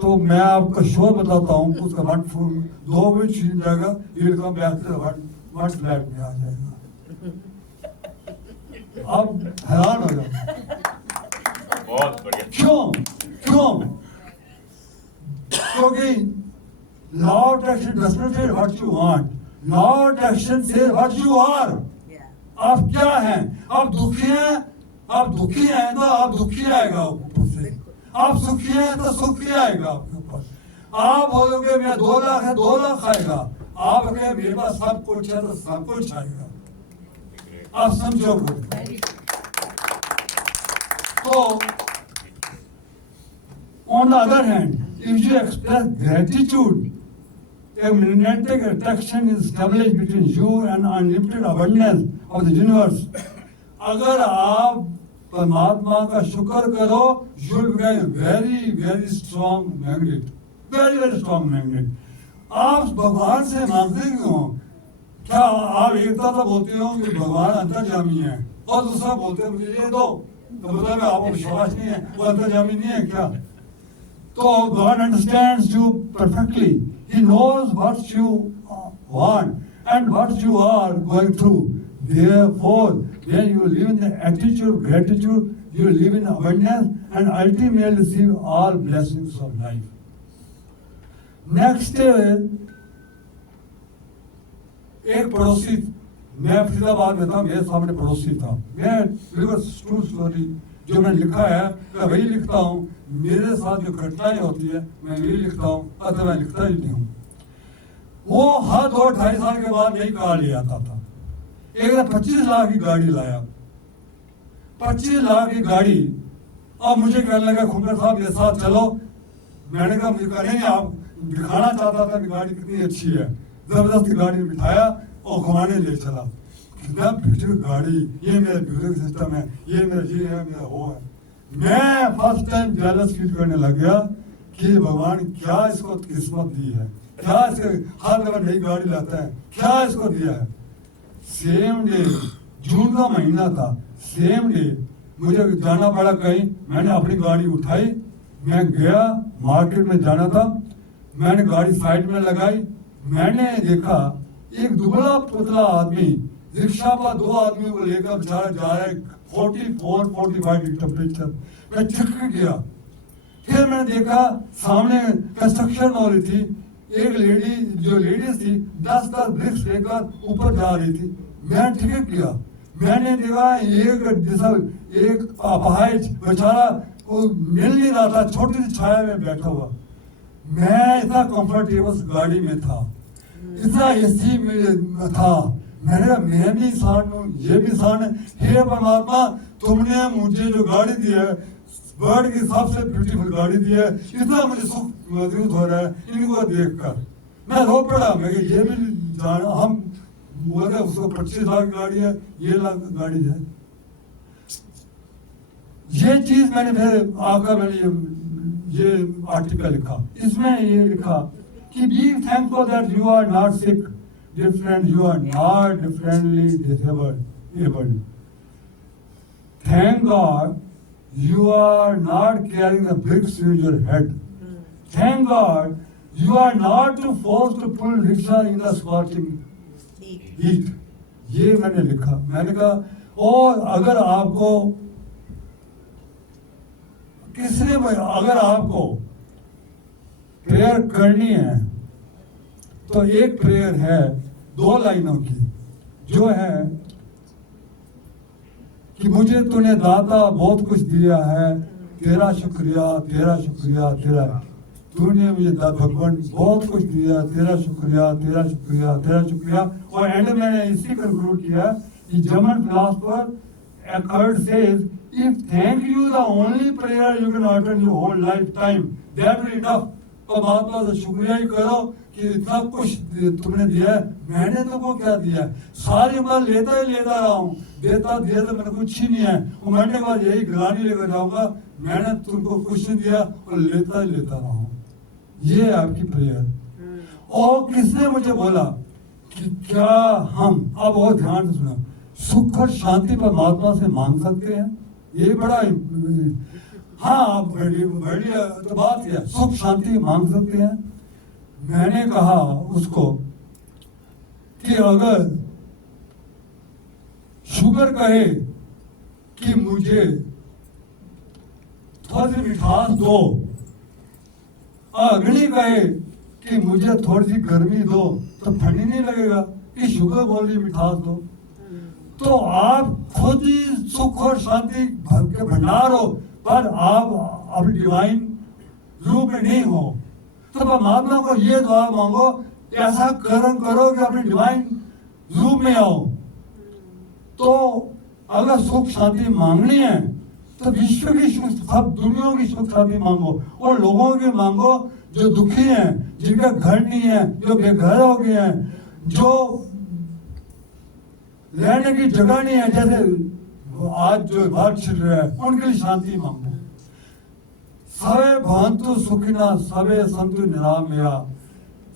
तो मैं आपका शो बताता हूँ, उसका 2 मिनट छीन जाएगा, ये कम बैक वन फ्लैट में आ जाएगा। आप हैरान हो जाओ। बहुत बढ़िया। क्यों? क्योंकि law of action doesn't say what you want, law of action से व्हाट यू आर। आप क्या हैं? आप दुखी हैं तो आप दुखी आएगा ऊपर से, आप सुखी हैं तो सुखी आएगा आपके ऊपर। आप बोलोगे मेरा 2 लाख है, 2 लाख आएगा। आप कहे मेरे पास सब कुछ है तो सब कुछ आएगा। आप समझो। तो on the other hand, if you express gratitude, a magnetic attraction is established between you and unlimited abundance of the universe. अगर आप परमात्मा का शुक्र करो, you will become very very strong magnet, very strong magnet. आप भगवान से मांगते क्यों हो? क्या आप एकता तो बोलते हो कि भगवान अंतर्यामी है, और दूसरा बोलते हैं मुझे ये दो, तो मतलब आपको विश्वास नहीं है, वो अंतर्यामी नहीं है क्या? So God understands you perfectly. He knows what you want and what you are going through. Therefore, when you live in the attitude of gratitude, you live in abundance and ultimately receive all blessings of life. Next, एक पड़ोसी, मैं फरीदाबाद में था, मेरे सामने पड़ोसी था। मैं बिल्कुल ट्रू स्टोरी जो मैंने लिखा है मैं वही लिखता हूँ। मेरे साथ जो घटनाएं होती है मैं वही लिखता हूँ, अतः मैं लिखता ही नहीं हूँ। वो हर 2-2.5 साल के बाद यही कार ले आता था। एक ने 25 लाख की गाड़ी लाया, 25 लाख की गाड़ी। अब मुझे कहने लगा खुमर साहब मेरे साथ चलो। मैंने कहा मुझे कहा नहीं, आप दिखाना चाहता था कि गाड़ी कितनी अच्छी है। जबरदस्ती गाड़ी में बिठाया और घुमाने ले चला। कितना ब्यूटीफुल गाड़ी, ये मेरा म्यूजिक सिस्टम है, ये मेरा ये है, मेरा वो है। मैं फर्स्ट टाइम जेलस फील करने लग गया कि भगवान क्या इसको किस्मत दी है, क्या इसके हर जगह नई गाड़ी लाता है, क्या इसको दिया है। सेम डे, जून का महीना था, सेम डे मुझे जाना पड़ा कहीं। मैंने अपनी गाड़ी उठाई, मैं गया, मार्केट में जाना था। मैंने गाड़ी साइड में लगाई। मैंने देखा एक दुबला पुतला आदमी रिक्शा पर 2 आदमियों को लेकर बेचारा जा रहा है 44-45 की टेम्परेचर। मैं चिपक गया। फिर मैंने देखा सामने कंस्ट्रक्शन हो रही थी। एक लेडी, जो लेडीज थी, 10-10 ब्रिक्स लेकर ऊपर जा रही थी। मैं ठिक गया। मैंने देखा एक अपाहिज बेचारा वो मिल नहीं रहा था, छोटी सी छाया में बैठा हुआ। मैं इतना कंफर्टेबल गाड़ी में था, इतना एसी में था। मैंने कहा मैं भी इंसान हूँ, ये भी इंसान है। हे परमात्मा, तुमने मुझे जो गाड़ी दी है, वर्ल्ड की सबसे ब्यूटीफुल गाड़ी दी है, इतना मुझे सुख महसूस हो रहा है इनको देखकर। मैं रो पड़ा। मैं ये भी जाना, हम बोले उसको 25 लाख गाड़ी है, ये लाख गाड़ी है। ये चीज मैंने फिर आकर मैंने ये आर्टिकल लिखा। इसमें ये लिखा कि be thankful that you are not sick, different, you are not differently disabled. Thank God you are not carrying the bricks in your head. Thank God you are not forced to pull rickshaw in the scorching heat. ये मैंने लिखा। मैंने कहा और अगर आपको अगर आपको प्रेयर करनी है तो एक प्रेयर है 2 लाइनों की, जो है कि मुझे तूने दाता बहुत कुछ दिया है, तेरा शुक्रिया, तेरा शुक्रिया, तेरा। तूने मुझे भगवान बहुत कुछ दिया, तेरा शुक्रिया, तेरा शुक्रिया, तेरा शुक्रिया। और एंड में मैंने इसी कंक्लूड किया कि German philosopher Eckhart says, if thank you the only prayer you can utter in your whole lifetime, that will enough. परमात्मा से शुक्रिया ही करो कि इतना कुछ तुमने दिया है। मैंने तुमको क्या दिया है? सारी उम्र लेता ही लेता रहा हूँ, देता दिया तो मैंने कुछ ही नहीं है। और मरने के बाद यही गिलानी लेकर जाऊंगा, मैंने तुमको कुछ नहीं दिया और लेता ही लेता रहा हूँ। ये है आपकी प्रेयर। और किसने मुझे बोला कि क्या हम, अब बहुत ध्यान से सुना, सुख और शांति परमात्मा से मांग सकते हैं? ये बड़ा, हाँ बढ़िया तो बात है, सुख शांति मांग सकते हैं। मैंने कहा उसको कि अगर शुगर कहे कि मुझे थोड़ी सी मिठास दो। अगली कहे कि मुझे थोड़ी सी गर्मी दो, तो ठंडी नहीं लगेगा कि शुगर बोल रही मिठास दो। तो आप खुद ही सुख और शांति के भंडार हो, पर आप अभी डिवाइन रूप में नहीं हो। तो परमात्मा को ये दुआ मांगो, ऐसा कर्म करो कि अपने डिवाइन रूप में आओ। तो अगर सुख शांति मांगनी है तो विश्व की सुख, सब दुनिया की सुख शांति मांगो, और लोगों की मांगो जो दुखी हैं, जिनका घर नहीं है, जो बेघर हो गए हैं, जो रहने की जगह नहीं है, जैसे आज जो बात चल रहा है, उनके लिए शांति मांगो। सवे भवन्तु सुखिनः सवे सन्तु निरामया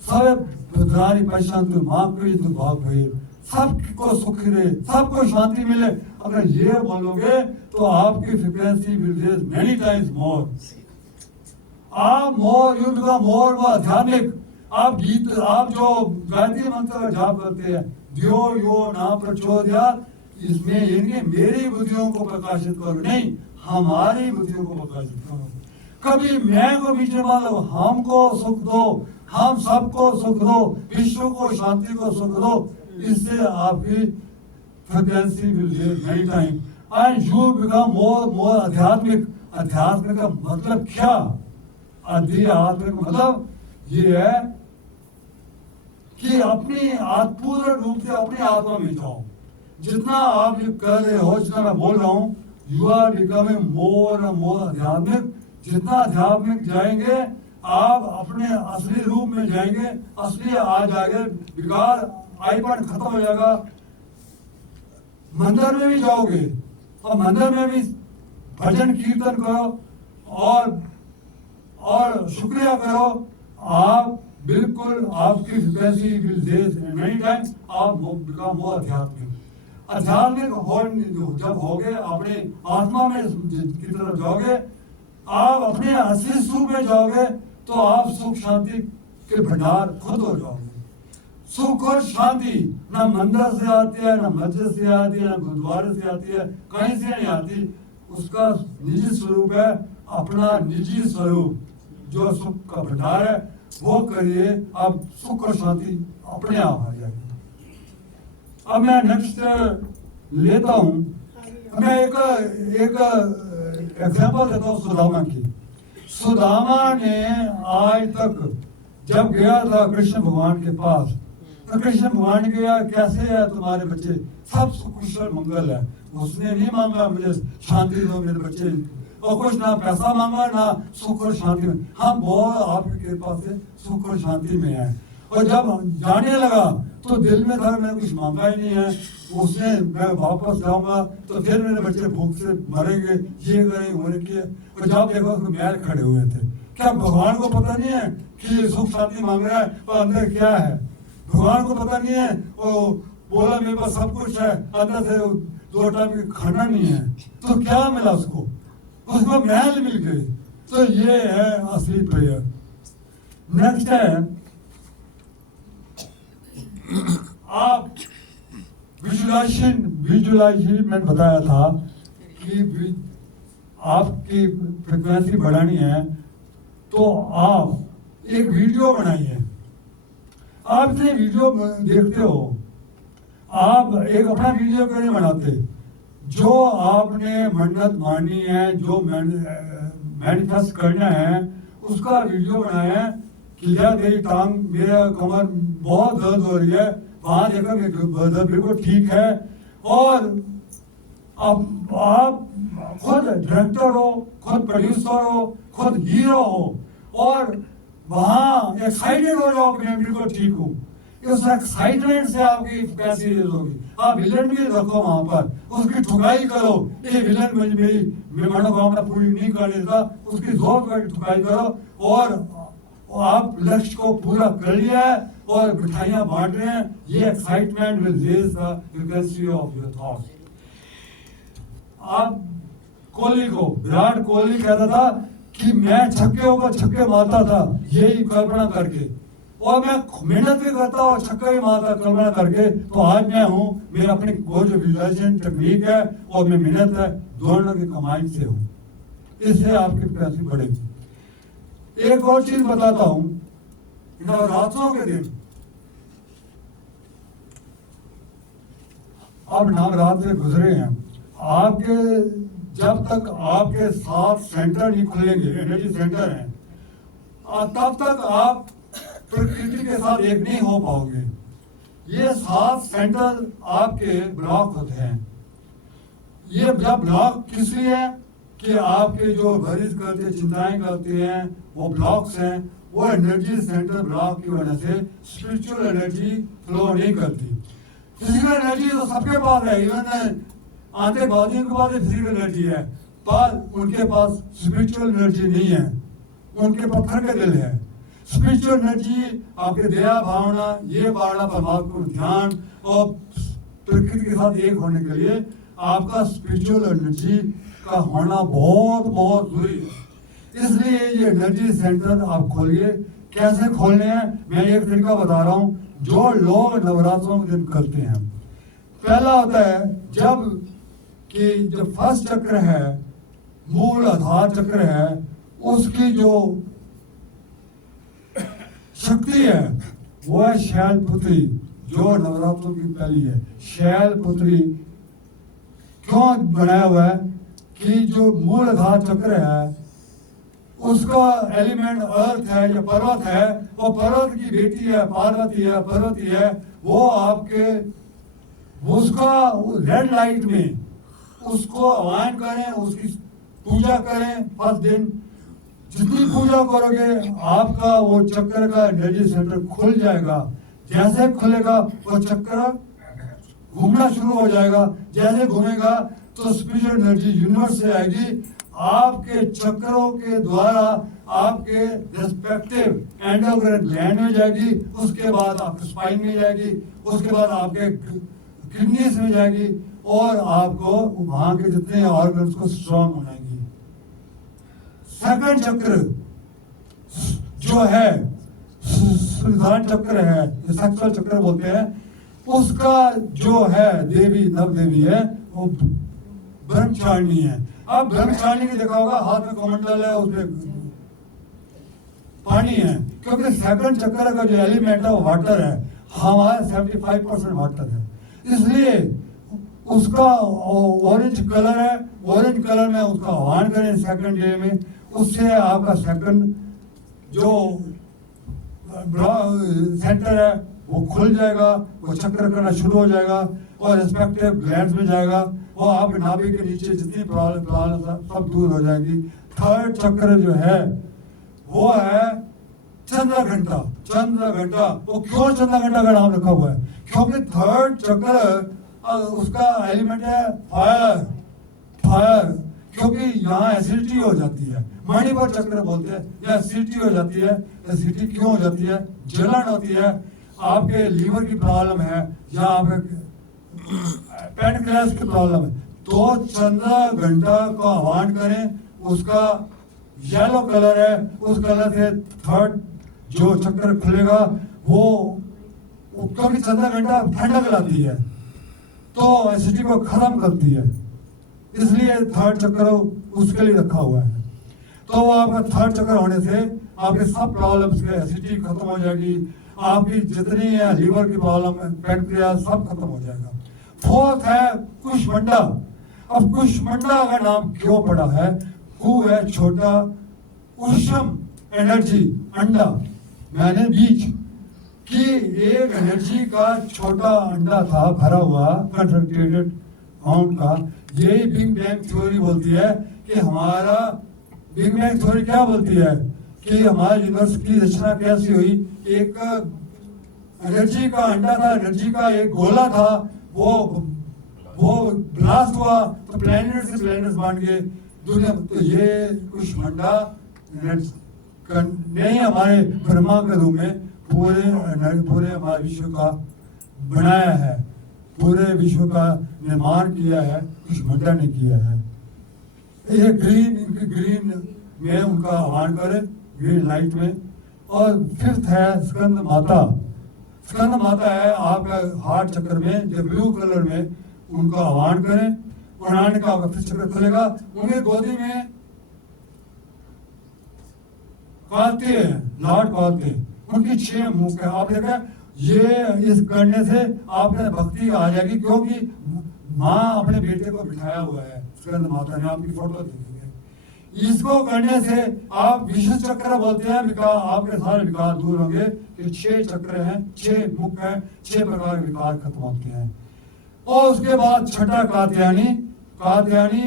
सवे भद्राणि पश्यन्तु मा कश्चित् दुर्भाग्यः। सबको सुख रहे, सबको शांति मिले। अगर ये बोलोगे तो आपकी frequency will raise many times more. आप मोर, यू बिकम मोर आध्यात्मिक। आप गीत, आप जो गायत्री मंत्र का जाप करते हैं, दियो यो ना प्रचोदयात्, इसमें ये नहीं मेरी बुद्धियों को प्रकाशित करो, नहीं, हमारी बुद्धियों को प्रकाशित करो। कभी मैं को बीच में मानो, हमको सुख दो, हम सबको सुख दो, विश्व को शांति को सुख दो। इससे आपकी frequency will raise many time and you become more आध्यात्मिक। अध्यात्म का मतलब क्या? आध्यात्मिक मतलब ये है कि अपनी पूर्ण रूप से अपनी आत्मा में जाओ। जितना आप ये कर रहे हो, जितना मैं बोल रहा हूँ, you are becoming more and more आध्यात्मिक। जितना आध्यात्मिक जाएंगे, आप अपने असली रूप में जाएंगे, असली आ जाएंगे, विकार आईपन खत्म हो जाएगा। मंदिर में भी जाओगे और मंदिर में भी भजन कीर्तन करो और शुक्रिया करो, आप बिल्कुल आपकी frequency will raise many times. आप बिकम मोर आध्यात्मिक। आध्यात्मिक जब होगे, अपने आत्मा में की तरफ जाओगे, आप अपने असली स्वरूप में जाओगे, तो आप सुख शांति के भंडार खुद हो जाओगे। सुख और शांति ना मंदिर से आती है, ना मस्जिद से आती है, ना गुरुद्वारे से आती है, कहीं से नहीं आती। उसका निजी स्वरूप है, अपना निजी स्वरूप जो सुख का भंडार है, वो करिए, अब सुख और शांति अपने आप आ जाएगी। अब मैं नेक्स्ट लेता हूँ। मैं एक एग्जाम्पल देता हूँ सुदामा की। सुदामा ने आज तक जब गया था कृष्ण भगवान के पास, तो कृष्ण भगवान ने कहा कैसे है तुम्हारे बच्चे, सब कुशल मंगल है। उसने नहीं मांगा मुझे शांति दो मेरे बच्चे, और कुछ ना पैसा मांगा ना सुख और शांति में। हम बहुत आपकी कृपा से सुख और शांति में हैं। और जब जाने लगा तो दिल में था मैंने कुछ मांगा ही नहीं है, उसने मैं वापस जाऊंगा तो फिर मेरे बच्चे भूख से मरेंगे, ये करेंगे वो करेंगे। और जब देखो उसको मैल खड़े हुए थे। क्या भगवान को पता नहीं है कि सुख शांति मांग रहा है और अंदर क्या है? भगवान को पता नहीं है, वो बोला मेरे पास सब कुछ है, अंदर से 2 टाइम का खाना नहीं है, तो क्या मिला उसको? उसको महल मिल गए। तो ये है असली प्रेयर। नेक्स्ट है, आप विजुअलाइजेशन मैंने बताया था कि आपकी फ्रिक्वेंसी बढ़ानी है, तो आप एक वीडियो बनाइए। आप इतने वीडियो देखते हो, आप एक अपना वीडियो क्यों नहीं बनाते? जो आपने मन्नत मानी है, जो मैनिफेस्ट करना है, उसका वीडियो बनाया है। किया गई टांग, मेरा कमर बहुत दर्द हो रही है, वहां देखा दर्द बिल्कुल ठीक है। और अब आप खुद डायरेक्टर हो, खुद प्रोड्यूसर हो, खुद हीरो हो, और वहां एक्साइटेड हो जाओ कि मैं बिल्कुल ठीक हूँ। उस एक्साइटमेंट से आपकी पैसे होगी। आप विलन भी रखो वहां पर, उसकी ठुकाई करो। ये विलन मेरी मनोकामना पूरी नहीं कर देता, उसकी जोर कर ठुकाई करो। और आप लक्ष्य को पूरा कर लिया है और मिठाइयां बांट रहे हैं। ये excitement will raise the frequency of your thoughts. आप कोहली को, विराट कोहली कहता था कि मैं छक्के ऊपर छक्के मारता था, यही कल्पना करके, और मैं मेहनत भी करता और छक्का भी मारता कल्पना करके। तो आज मैं हूँ, मेरा अपनी वो जो विजुअलाइजेशन टेक्निक है और मैं मेहनत है, दोनों की कमाई से हूँ। इससे आपकी कैपेसिटी बढ़ेगी। एक और चीज बताता हूं, नवरात्रों के दिन अब नवरात्र गुजरे हैं, आपके जब तक आपके 7 सेंटर नहीं खुलेंगे, एनर्जी सेंटर हैं, तब तक आप प्रकृति के साथ एक नहीं हो पाओगे। ये 7 सेंटर आपके ब्लॉक होते हैं। ये जब ब्लॉक किस लिए है कि आपके जो वरिष्ठ करते चिंताएं करते हैं वो ब्लॉक्स हैं, वो एनर्जी सेंटर ब्लॉक की वजह से स्पिरिचुअल एनर्जी फ्लो नहीं करती। फिजिकल एनर्जी तो सबके पास है, इवन आतंकवादियों के पास फिजिकल एनर्जी है, पर उनके पास स्पिरिचुअल एनर्जी नहीं है, उनके पत्थर के दिल है। स्पिरिचुअल एनर्जी आपके दया भावना, ये भावना परमात्मा को ध्यान और प्रकृति के साथ एक होने के लिए आपका स्पिरिचुअल एनर्जी का होना बहुत बहुत जरूरी है। इसलिए ये एनर्जी सेंटर आप खोलिए। कैसे खोलने हैं मैं एक तरीका बता रहा हूँ, जो लोग नवरात्रों के दिन करते हैं। पहला होता है जब फर्स्ट चक्र है, मूल आधार चक्र है, उसकी जो शक्ति है वो है शैलपुत्री, जो नवरात्रों की पहली है। शैलपुत्री क्यों बनाया हुआ है कि जो मूल आधार चक्र है उसका एलिमेंट अर्थ है या पर्वत है, वो पर्वत की बेटी है, पार्वती है, वो आपके उसका रेड लाइट में उसको आह्वान करें, उसकी पूजा करें। फर्स्ट दिन जितनी पूजा करोगे आपका वो चक्र का एनर्जी सेंटर खुल जाएगा। जैसे खुलेगा वो चक्र घूमना शुरू हो जाएगा। जैसे घूमेगा तो स्पिरिचुअल एनर्जी यूनिवर्स से आएगी, आपके चक्रों के द्वारा आपके रेस्पेक्टिव एंडोक्राइन ग्लैंड में जाएगी, उसके बाद आपके स्पाइन में जाएगी, उसके बाद आपके किडनीज में जाएगी और आपको वहां के जितने ऑर्गन्स को स्ट्रॉन्ग बनाएगी। सेकंड चक्र जो है सुधान चक्र है, सेक्सुअल चक्र बोलते हैं, उसका जो है देवी नव देवी है वो ब्रह्मचारिणी है। अब ब्रह्मचारिणी ने देखा होगा हाथ में कमंडल है, उसमें पानी है, क्योंकि सेकंड चक्र का जो एलिमेंट है वो वाटर है, हमारा 75% वाटर है, इसलिए उसका ऑरेंज कलर है। ऑरेंज कलर में उसका आह्वान करें सेकंड डे में, उससे आपका सेकंड जो सेंटर है वो खुल जाएगा, वो चक्र करना शुरू हो जाएगा और रिस्पेक्टिव ग्लैंड्स में जाएगा, वो आपके नाभि के नीचे जितनी प्रॉब्लम सब दूर हो जाएगी। थर्ड चक्र जो है वो है चंद्र घंटा। चंद्र घंटा, वो क्यों चंद्र घंटा का नाम रखा हुआ है? क्योंकि थर्ड चक्र उसका एलिमेंट है फायर, क्योंकि यहाँ एसिडिटी हो जाती है, मणिपुर चक्र बोलते हैं, या एसिडिटी हो जाती है। एसिडिटी क्यों हो जाती है? जलन होती है, आपके लीवर की प्रॉब्लम है या आपके पैनक्रियास की प्रॉब्लम है, तो चंद्र घंटा को आह्वान करें, उसका येलो कलर है, उस कलर से थर्ड जो चक्र खुलेगा वो क्योंकि चंद्र घंटा ठंडक लाती है तो एसिडिटी को खत्म करती है, इसलिए थर्ड चक्र उसके लिए रखा हुआ है। तो वो आपका थर्ड चक्र होने से आपके सब प्रॉब्लम्स के एसिडिटी खत्म हो जाएगी, आपकी जितनी है लीवर की प्रॉब्लम है, पैनक्रियास सब खत्म हो जाएगा। फोर्थ है कुष्मांडा। अब कुष्मांडा का नाम क्यों पड़ा है? कु है छोटा, उष्म एनर्जी, अंडा मैंने बीज कि एक एनर्जी का छोटा अंडा था भरा हुआ कंसंट्रेटेड अमाउंट का। यही बिग बैंग थ्योरी बोलती है कि हमारा बिग बैंग थ्योरी क्या बोलती है कि हमारे यूनिवर्स की रचना कैसी हुई। एक एनर्जी का अंडा था, एनर्जी का एक गोला था, वो ब्लास्ट हुआ तो प्लैनेट से प्लैनेट्स बन गए दुनिया। तो ये कुष्मांडा नहीं हमारे ब्रह्मा के रूप में पूरे हमारे विश्व का बनाया है, पूरे विश्व का निर्माण किया है, कुष्मांडा ने किया है। ये ग्रीन में उनका आह्वान करें, ग्रीन लाइट में। और फिफ्थ है स्कंद माता। स्कंद माता है आपका हार्ट चक्र में, जो ब्लू कलर में उनका आह्वान करें, प्राणायाम का आपका फिर चक्र खुलेगा। उनके गोदी में काते हैं, लाड काते, उनकी 6 मुख है। आप देखा ये इस करने से आपने भक्ति आ जाएगी, क्योंकि माँ अपने बेटे को बिठाया हुआ है, स्कंद माता ने, आपकी फोटो देखिए। इसको करने से आप विशुद्ध चक्र बोलते हैं, विकार, आपके सारे विकार दूर होंगे। कि 6 चक्र हैं, 6 मुख हैं, 6 प्रकार के विकार खत्म होते हैं। और उसके बाद छठा कात्यायनी। कात्यायनी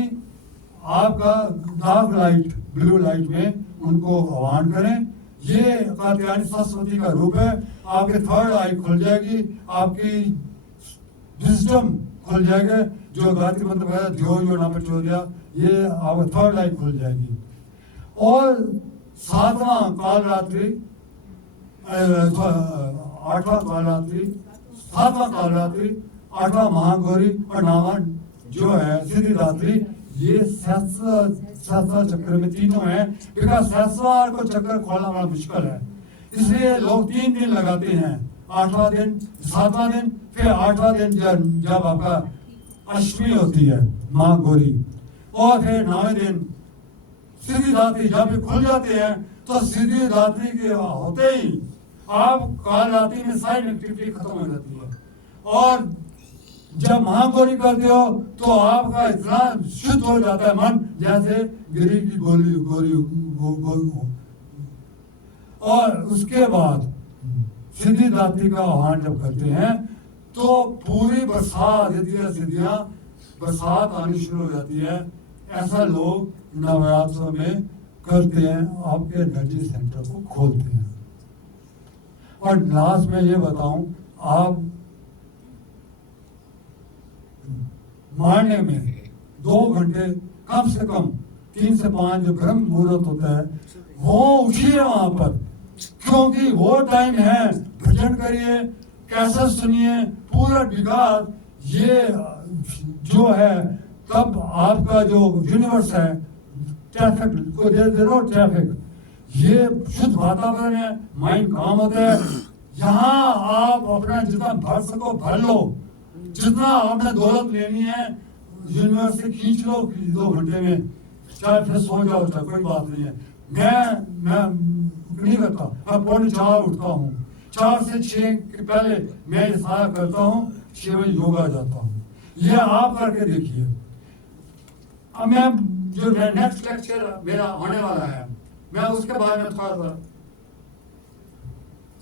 आपका डार्क लाइट, ब्लू लाइट में उनको आह्वान करें। ये कात्यायनी सरस्वती का रूप है। आपके थर्ड आई खुल जाएगी, आपकी विजडम खुल जाएगा। जो गायत्री मंत्र बताया ध्यो जो नाम पर दिया, ये आपका थर्ड आई खुल जाएगी। और 7वां काल रात्रि, 8वां काल रात्रि, 7वां काल रात्रि, 8वां महागौरी और 9वां जो है सिद्धिदात्री। ये सहस्त्र चक्र में तीनों है, बिकॉज सहस्त्र को चक्र खोलना बड़ा मुश्किल है, इसलिए लोग 3 दिन लगाते हैं। 8वां दिन, 7वां दिन, फिर 8वां दिन जब आपका अष्टमी होती है महागौरी, और फिर 9वें दिन सिद्धिदात्री। जब ये खुल जाते हैं तो सिद्धिदात्री के होते ही आप काल रात्रि में सारी नेगेटिविटी खत्म हो जाती है। और जब महागौरी करते हो तो आपका इतना शुद्ध हो जाता है मन, जैसे गिरी की गोली और उसके बाद सिद्धिदात्री का आह्वान जब करते हैं तो पूरी बरसात, सिद्धियां बरसात आनी शुरू हो जाती है। ऐसा लोग नवरात्रों में करते हैं, आपके एनर्जी सेंटर को खोलते हैं। और लास्ट में ये बताऊं, आप मारने में 2 घंटे कम से कम 3 से 5 जो ब्रह्म मुहूर्त होता है वो उठिए वहां पर, क्योंकि वो टाइम है। भजन करिए, कैसे सुनिए, पूरा विकास ये जो है, तब आपका जो यूनिवर्स है, ट्रैफिक को दे दो ट्रैफिक, ये शुद्ध वातावरण है, माइंड काम होता है। यहाँ आप अपना जितना भर सको भर लो, जितना आपने दौलत लेनी है यूनिवर्स से खींच लो 2 घंटे में, चाहे फिर सो जाओ, चाहे कोई बात नहीं है। मैं नहीं करता, मैं पौने 4 उठता हूँ, 4 से 6 के पहले मैं ये सारा करता हूँ, 6 बजे योगा जाता हूँ। ये आप करके देखिए। अब मैं जो नेक्स्ट लेक्चर मेरा होने वाला है, मैं उसके बारे में थोड़ा सा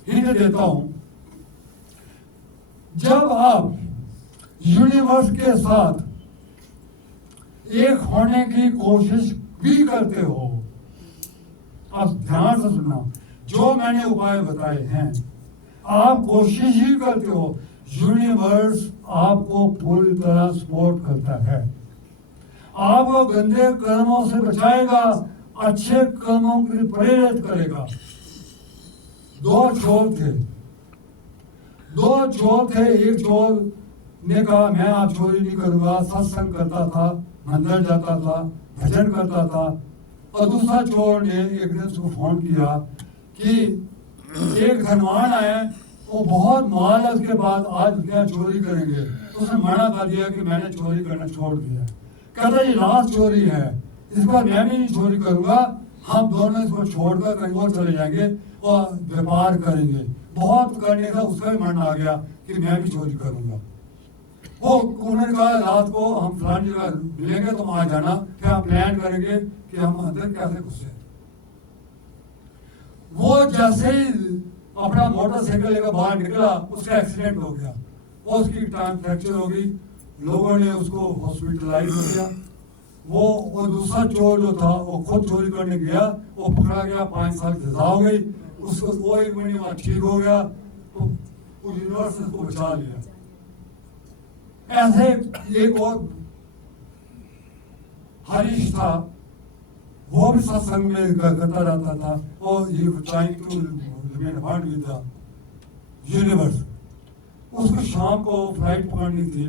हिंट देता हूं। जब आप यूनिवर्स के साथ एक होने की कोशिश भी करते हो, आप ध्यान से सुनना, जो मैंने उपाय बताए हैं, आप कोशिश ही करते हो, यूनिवर्स आपको पूरी तरह सपोर्ट करता है। आपको गंदे कर्मों से बचाएगा, अच्छे कर्मों के लिए प्रेरित करेगा। 2 चोर थे। एक चोर ने कहा मैं आप चोरी नहीं करूंगा, सत्संग करता था, मंदिर जाता था, भजन करता था। और दूसरा चोर ने एक दिन उसको फोन किया कि एक धनवान आए, वो बहुत माल है, उसके बाद आज क्या चोरी करेंगे। उसने मना कर दिया कि मैंने चोरी करना छोड़ दिया। कहता ये लास्ट चोरी है, इस बार मैं भी नहीं चोरी करूंगा, हम दोनों इसको छोड़कर कहीं और चले जाएंगे और व्यापार करेंगे। बहुत करने का उसका भी मन आ गया कि मैं भी चोरी करूंगा। वो उन्होंने कहा रात को हम फलानी जगह मिलेंगे, तुम आ जाना, फिर हम प्लान करेंगे कि हम अंदर कैसे घुसे। वो जैसे ही अपना मोटरसाइकिल लेकर बाहर निकला, उसका एक्सीडेंट हो गया, वो उसकी टांग फ्रैक्चर हो गई, लोगों ने उसको हॉस्पिटलाइज कर दिया। वो दूसरा चोर जो था वो खुद चोरी करने गया, वो पकड़ा गया, 5 साल की सजा हो गई, उसको वो 1 महीने बाद ठीक हो गया, तो यूनिवर्स ने उसको बचा लिया। ऐसे एक और हरीश था, वो भी सत्संग में करता रहता था, और ये trying to remain hurt with the universe. उसको शाम को फ्लाइट पकड़नी थी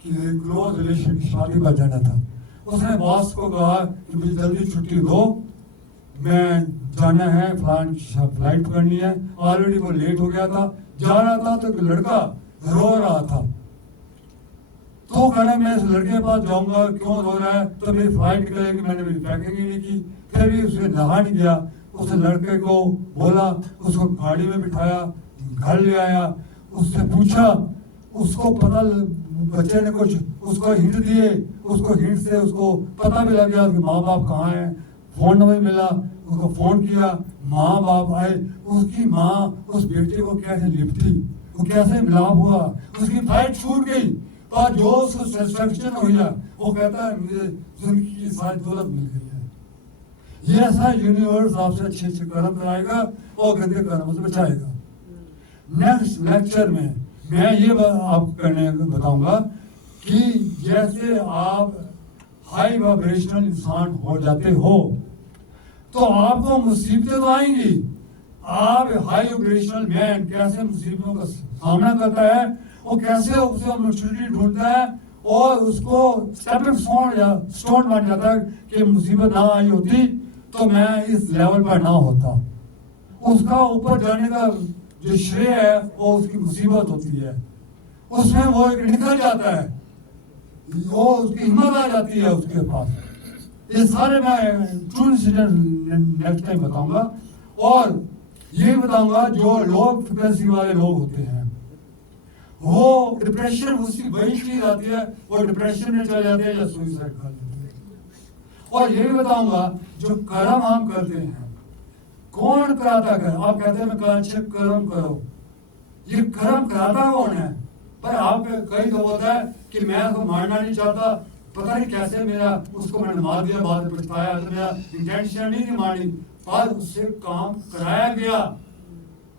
कि क्लोज रिलेशन की शादी पर जाना था। उसने बॉस को कहा कि मुझे जल्दी छुट्टी दो, मैं जाना है, फ्लाइट पकड़नी है। ऑलरेडी वो लेट हो गया था, जा रहा था तो एक लड़का रो रहा था। तो कहना मैं इस लड़के के पास जाऊंगा, क्यों रो रहा है, तो मेरी फ्लाइट निकलेगी, मैंने मेरी पैकिंग ही नहीं की। फिर भी उसे नहा नहीं गया, उस लड़के को बोला, उसको गाड़ी में बिठाया, घर ले आया, उससे पूछा, उसको पता बच्चे ने कुछ उसको हिंट दिए, उसको हिंट से उसको पता भी लग गया कि माँ बाप कहाँ हैं, फोन नंबर मिला, उसको फोन किया, माँ बाप आए, उसकी माँ उस बेटे को कैसे लिपटी, वो कैसे मिलाप हुआ, उसकी फाइट छूट गई, और जो उसको सेटिस्फेक्शन हुआ, वो कहता है मुझे जिंदगी की सारी दौलत मिल गई है। ये ऐसा यूनिवर्स आपसे अच्छे अच्छे कर्म कराएगा और गंदे कर्मों से बचाएगा। नेक्स्ट लेक्चर में मैं ये आपको करने बताऊंगा कि जैसे आप हाई वाइब्रेशनल इंसान हो जाते हो तो आपको मुसीबतें तो आएंगी। आप हाई वाइब्रेशनल मैन कैसे मुसीबतों का सामना करता है, वो कैसे उसे अपॉर्चुनिटी ढूंढता है और उसको स्टेपिंग स्टोन या स्टोन बन जाता है कि मुसीबत ना आई होती तो मैं इस लेवल पर ना होता। उसका ऊपर जाने का जो श्रेय है वो उसकी मुसीबत होती है, उसमें वो एक निकल जाता है, वो उसकी हिम्मत आ जाती है उसके पास। ये सारे मैं ट्रू इंसिडेंट नेक्स्ट टाइम बताऊंगा। और ये बताऊंगा जो लो फ्रिक्वेंसी वाले लोग होते हैं वो डिप्रेशन, उसकी वही चीज आती है, वो डिप्रेशन में चले जाते हैं या सुसाइड कर लेते हैं। और ये भी बताऊंगा जो कर्म हम करते हैं, कौन कराता है? आप कहते हैं मैं अच्छे कर्म करो, ये कर्म कराता कौन है? पर आप कई तो होता है कि मैं उसको मारना नहीं चाहता, पता नहीं कैसे मेरा उसको मैंने मार दिया, बाद में पछताया, तो मेरा इंटेंशन नहीं थी मारनी, बाद उससे काम कराया गया।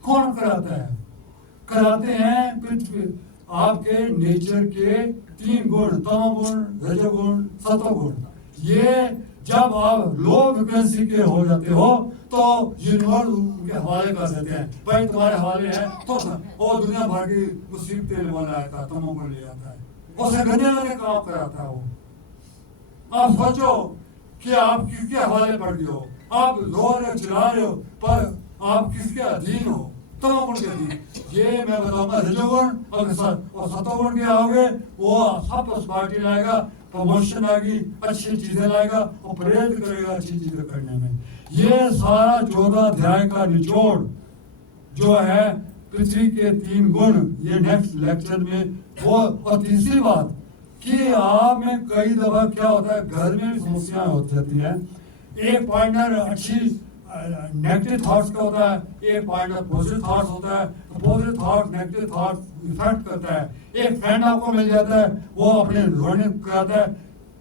कौन कराता है? कराते हैं पृथ्वी, आपके नेचर के 3 गुण, तमोगुण, रजोगुण, सतोगुण। ये जब आप लो फ्रिक्वेंसी के हो जाते हो तो यूनिवर्स उनके हवाले कर देते हैं, भाई तुम्हारे हवाले है, तो वो दुनिया भर की मुसीबतें लेने आता है, तमोगुण ले आता है, उसे गंदे गंदे काम कराता है वो। आप सोचो कि आप किसके हवाले पड़ गए हो, आप लो चला रहे हो पर आप किसके अधीन हो? तमोगुण के अधीन। ये मैं बताऊंगा रजोगुण और सतोगुण के आओगे वो सब पार्टी लाएगा, प्रमोशन आएगी, अच्छी चीजें लाएगा और प्रेरित करेगा अच्छी चीजें करने में। ये सारा 14 अध्याय का निचोड़ जो है पृथ्वी के 3 गुण, ये नेक्स्ट लेक्चर में वो। और तीसरी बात कि आप में कई दफा क्या होता है, घर में भी समस्याएं होती रहती है। एक पार्टनर अच्छी नेगेटिव थॉट्स का होता है, एक पार्टनर पॉजिटिव थॉट्स होता है, तो positive thought negative thought effect करता है। एक फ्रेंड आपको मिल जाता है वो अपने रोने कराता है,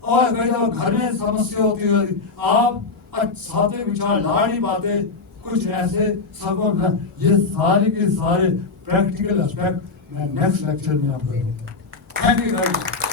और कई दफा घर में समस्या होती है, आप साथे विचार ला नहीं पाते, कुछ ऐसे सब। ये सारे के सारे प्रैक्टिकल एस्पेक्ट मैं नेक्स्ट लेक्चर में आपको दूंगा। Thank you guys.